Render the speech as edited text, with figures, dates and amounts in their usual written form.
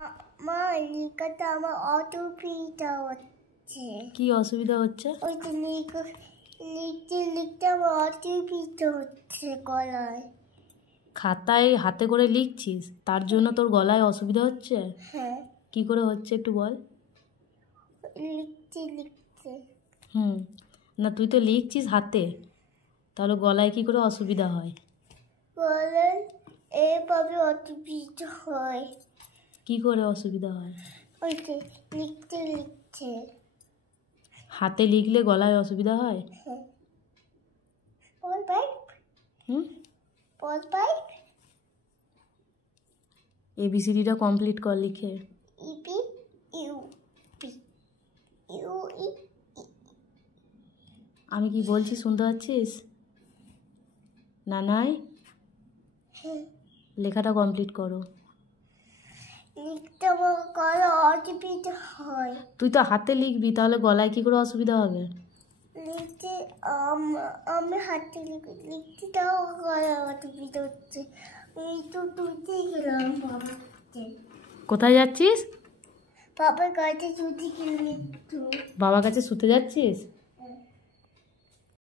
মা লিখাতে আমার অসুবিধা হচ্ছে। কি অসুবিধা হচ্ছে? ওই তো লিখতে আমার অসুবিধা হচ্ছে গলায়। খাতায় হাতে করে লিখছিস, তার জন্য তোর গলায় অসুবিধা হচ্ছে? হ্যাঁ। কি করে হচ্ছে একটু বল। লিখতে না, তুই তো লিখছিস হাতে, তাহলে গলায় কি করে অসুবিধা হয়? গলায় এভাবে অসুবিধা হয়। কি করে অসুবিধা হয়? ওই তো লিখতে হাতে লিখলে গলায় অসুবিধা হয়? হ্যাঁ। বল বাইক। বল বাইক। ABCDটা কমপ্লিট কর লিখে। E P U P U E. আমি কি বলছি শুনতে পাচ্ছিস? নানাই, হ্যাঁ। লেখাটা কমপ্লিট করো। লিখতে আমার গলায় অসুবিধা হয়। তুই তো হাতে লিখবি, তাহলে গলায় কি করে অসুবিধা হবে? লিখতে আমি হাতে লিখতে তাও গলায় অসুবিধা হচ্ছে। আমি তো তুলতে গেলাম বাবা। কোথায় যাচ্ছিস? বাবার কাছে ছুটি গেলে একটু। বাবার কাছে শুতে যাচ্ছিস?